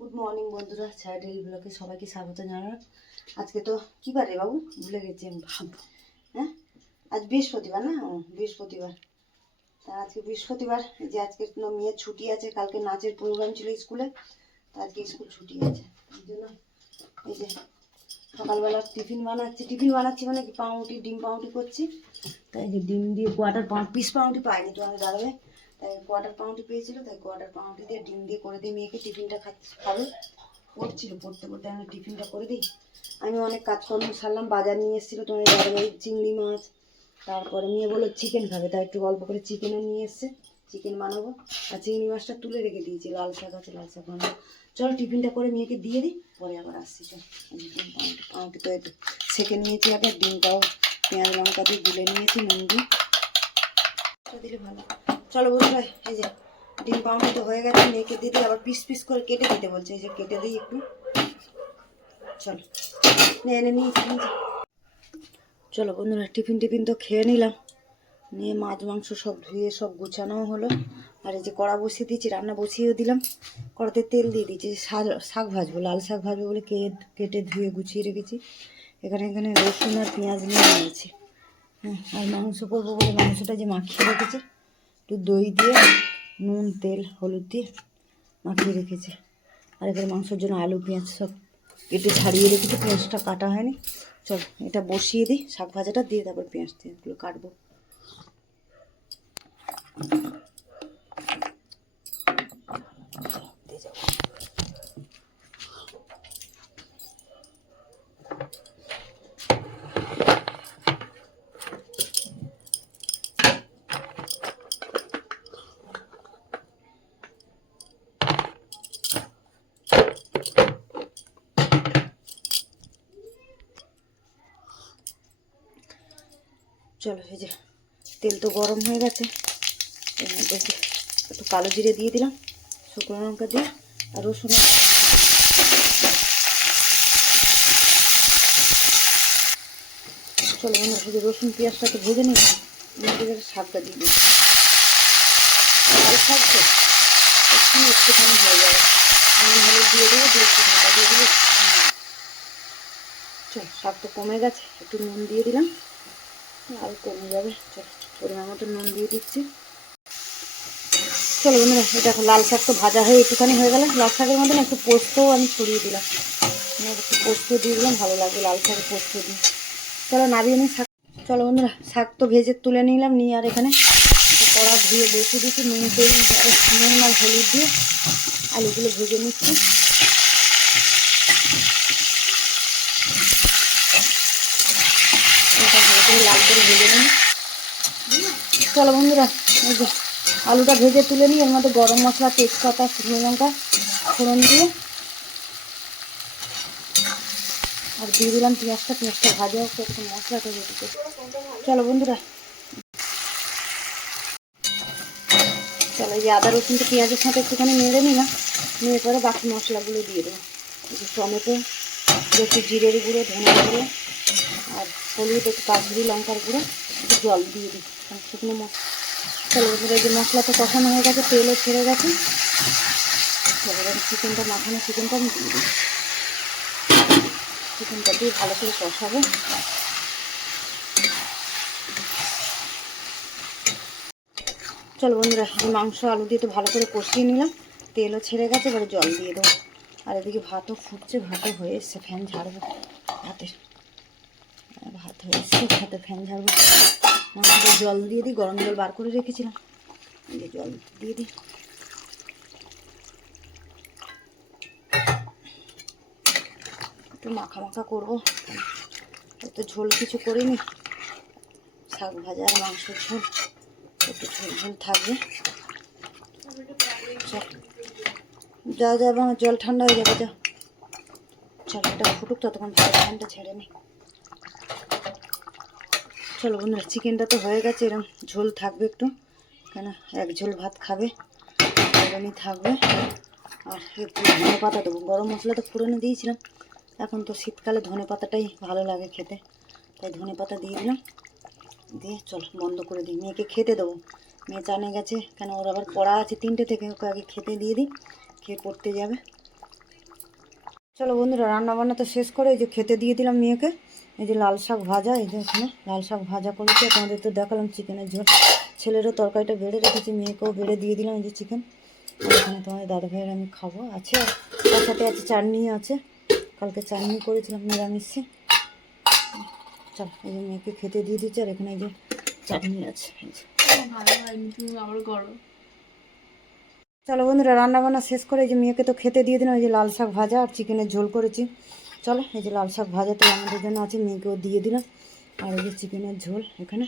Good morning বন্ধুরা, ছায়া daily ব্লগে সবাইকে স্বাগত জানালাম। আজকে তো কী বারে বাবু, ভুলে গেছি আমি ভাব। হ্যাঁ, আজ বৃহস্পতিবার না? বৃহস্পতিবার। তা আজকে বৃহস্পতিবার, যে আজকে মেয়ের ছুটি আছে, কালকে নাচের প্রোগ্রাম ছিল স্কুলে, তা আজকে স্কুল ছুটি আছে। এই জন্য এই যে সকালবেলা টিফিন বানাচ্ছি মানে কি, পাউরুটি ডিম পাউরুটি করছি। তাই যে ডিম দিয়ে পিস পাউরুটি পাইনি তো আমি দাঁড়াবে, তাই কোয়ার্টার পাউরুটি পেয়েছিল, তাই কোয়ার্টার পাউরুটি দিয়ে ডিম দিয়ে করে দিই মেয়েকে। টিফিনটা খাবে, পড়তে পড়তে আমি টিফিনটা করে দিই। আমি অনেক কাজকর্ম সারলাম, বাজার নিয়ে এসেছিলো তোমার দাদাভাই চিংড়ি মাছ, তারপরে মেয়ে বললো চিকেন খাবে, তাই একটু অল্প করে চিকেনও নিয়ে এসছে, চিকেন বানাবো। আর চিংড়ি মাছটা তুলে রেখে দিয়েছি, লাল শাক আছে, লাল শাক বানাবো। চলো টিফিনটা করে মেয়েকে দিয়ে দিই, পরে আবার আসছি। চল পাউরুটি তো একটু সেঁকে নিয়েছি, আবার ডিমটাও পেঁয়াজ লঙ্কা দিয়ে গুলে নিয়েছি, নুন দিয়ে দিলে ভালো। চলো বন্ধুরা, এই যে ডিম পাউরুটি তো হয়ে গেছে, মেয়েকে দিয়ে দিই। আবার পিস পিস করে কেটে দিতে বলছে, এই যে কেটে দিই একটু। চলো এনে নিয়েছি। চলো বন্ধুরা, টিফিন তো খেয়ে নিলাম, নিয়ে মাছ মাংস সব ধুয়ে সব গুছানোও হলো। আর এই যে কড়া বসিয়ে দিয়েছি, রান্না বসিয়েও দিলাম। কড়াতে তেল দিয়ে দিয়েছি, শাক ভাজবো, লাল শাক ভাজবো বলে কেটে ধুয়ে গুছিয়ে রেখেছি। এখানে রসুন আর পেঁয়াজ নিয়ে নিয়েছি। হ্যাঁ, আর মাংস করবো বলে মাংসটা যে মাখিয়ে রেখেছি, একটু দই দিয়ে নুন তেল হলুদ দিয়ে মাখিয়ে রেখেছি। আর এখানে মাংসের জন্য আলু পেঁয়াজ সব কেটে ছাড়িয়ে রেখেছি, পেঁয়াজটা কাটা হয়নি। চল এটা বসিয়ে দিই, শাক ভাজাটা দিয়ে তারপর পেঁয়াজ এগুলো কাটবো। চলো এই যে তেল তো গরম হয়ে গেছে, এর মধ্যে একটু কালো জিরে দিয়ে দিলাম, শুকনো লঙ্কা দিয়ে আর রসুন। চলো মনে শুধু রসুন পেঁয়াজটাকে ভেজে নিই, শাকটা দিয়ে দিই। লাল শাক তো একটুখানি হয়ে যাবে, হলুদ দিয়ে দেবো, দিয়ে একটু ঢাকা দিয়ে দিলে। চল শাক তো কমে গেছে, একটু নুন দিয়ে দিলাম, আর কমে যাবে। চল পরিমাণ মতো নুন দিয়ে দিচ্ছি। চলো বন্ধুরা, এটা লাল শাক তো ভাজা হয়ে একটুখানি হয়ে গেল, লাল শাকের মধ্যে একটু পোস্তও আমি ছড়িয়ে দিলাম, একটু পোস্ত দিয়ে দিলাম, ভালো লাগবে লাল শাকে পোস্ত দিয়ে। চলো নাবিয়ে নিই শাক। চলো বন্ধুরা, শাক তো ভেজে তুলে নিলাম, নিয়ে আর এখানে কড়া ধুয়ে বসিয়ে দিচ্ছি, নুন তেল নুন আর হলুদ দিয়ে আলুগুলো ভেজে নিচ্ছি। এটা ভালো করে লাল করে ভেজে নিই। চলো বন্ধুরা, এই যে আলুটা ভেজে তুলে নিই, এর মধ্যে গরম মশলা, তেজপাতা, শুকনো লঙ্কা ফোড়ন দিয়ে আর দিয়ে দিলাম পেঁয়াজটা ভাজা হোক, একটু মশলাটা দিয়ে দিতে। চলো বন্ধুরা, চলো এই যে আদা রসুনটা পেঁয়াজের সাথে একটুখানি নেড়ে নিলাম, নিয়ে পরে বাকি মশলাগুলো দিয়ে দেবো। টমেটো, একটু জিরের গুঁড়ো, ধনে গুঁড়ো আর হলুদ, একটু কাশ্মীরি লঙ্কার গুঁড়ো, একটু জল দিয়ে দিই, শুকনো মশলা। চলো বন্ধুরা, এই যে মশলা তো কষানো হয়ে গেছে, তেলও ছেড়ে গেছে। এবার চিকেনটা মাখানো চিকেনটা আমি দিয়ে দিই, চিকেনটা দিয়ে ভালো করে কষাবো। চলো বন্ধুরা, মাংস আলু দিয়ে তো ভালো করে কষিয়ে নিলাম, তেলও ছেড়ে গেছে, এবারে জল দিয়ে দেবো। আর এদিকে ভাতও ফুটছে, ভাতও হয়ে এসছে, ফ্যান ঝাড়বো ভাতের, ভাত হয়ে এসছে, ভাতে ফ্যান ঝাড়বো। মাংসতে জল দিয়ে দিই, গরম জল বার করে রেখেছিলাম, এই জল দিয়ে দিই। একটু মাখা মাখা করবো, একটু ঝোল কিছু করিনি, শাক ভাজা আর মাংসের ঝোল, একটু ঝোল ঝোল থাকবে। যা যাবে, আমার জল ঠান্ডা হয়ে যাবে, যা। চলো এটা ফুটুক, ততক্ষণ ভালো ফ্যানটা ছেড়ে নিই। চলো বন্ধুরা, চিকেনটা তো হয়ে গেছে, এরকম ঝোল থাকবে একটু, কেন এক ঝোল ভাত খাবে, এরকমই থাকবে। আর একটু ধনে পাতা দেবো, গরম মশলা তো ফোড়নে দিয়েছিলাম, এখন তো শীতকালে ধনে পাতাটাই ভালো লাগে খেতে, তাই ধনে পাতা দিয়ে দিলাম। দিয়ে চল বন্ধ করে দিই, মেয়েকে খেতে দেবো, মেয়ে চানে গেছে, কেন ওর আবার পড়া আছে 3টে থেকে, ওকে আগে খেতে দিয়ে দিই, খেয়ে পড়তে যাবে। চলো বন্ধুরা, রান্না বান্না তো শেষ করে এই যে খেতে দিয়ে দিলাম মেয়েকে। এই যে লাল শাক ভাজা, এই যে এখানে লাল শাক ভাজা করেছি। তোমাদের তো দেখালাম চিকেনের ঝোল। ছেলেরও তরকারিটা বেড়ে রেখেছি, মেয়েকেও বেড়ে দিয়ে দিলাম এই যে চিকেন। আর এখানে তোমাদের দাদা ভাইয়ের আমি খাবো আছে, তার সাথে আছে চাটনি আছে, কালকে চাটনি করেছিলাম নিরামিষে। চল এই যে মেয়েকে খেতে দিয়ে দিচ্ছি, আর এখানে এই যে চাটনি আছে। ভালো হয়নি, তুমি আবার করো। চলো বন্ধুরা, রান্না বান্না শেষ করে এই যে মেয়েকে তো খেতে দিয়ে দিলাম। এই যে লাল শাক ভাজা আর চিকেনের ঝোল করেছি। চলো এই যে লাল শাক ভাজা তো আমাদের জন্য আছে, মেয়েকেও দিয়ে দিলাম। আর এই যে চিকেনের ঝোল, এখানে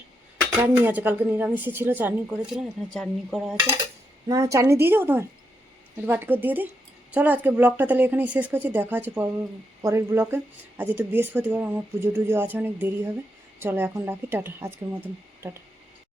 চাটনি আছে, কালকে নিরামিষই ছিল, চাটনি করেছিলাম, এখানে চাটনি করা আছে। না চাটনি দিয়ে যাবো তোমায়, একটু বাটি করে দিয়ে দিই। চলো আজকে ব্লগটা তাহলে এখানেই শেষ করছি, দেখা আছে পরের ব্লগে। আজকে তো বৃহস্পতিবার, আমার পুজো টুজো আছে, অনেক দেরি হবে। চলো এখন রাখি, টাটা আজকের মতন।